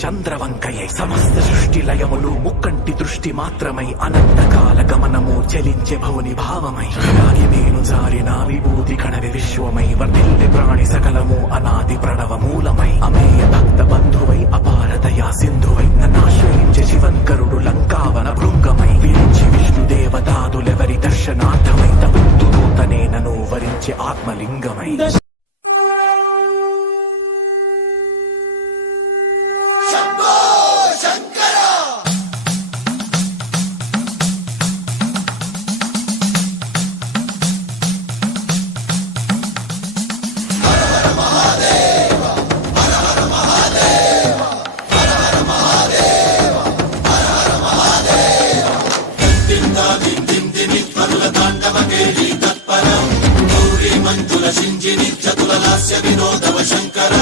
చంద్రవంకయై సమస్త సృష్టి లయములు ముక్కంటి దృష్టి మాత్రమై అనంతకాల గమనము చలించే భవుని భావమై రాగి మేను జారిన విభూతి కణవి విశ్వమై వర్ధిల్లె ప్రాణి సకలము అనాది ప్రణవ మూలమై అమేయ భక్త బంధువై అపారదయా సింధువై నన్నాశ్రయించే శివంకరుడు లంకావన భృంగమై విరించి విష్ణు దేవతాదులెవరి దర్శనార్థమై తపుత్తును తనే నను వరించే ఆత్మలింగమై మంజుల సింజిని చతుల లాస్య వినోదవ శంకర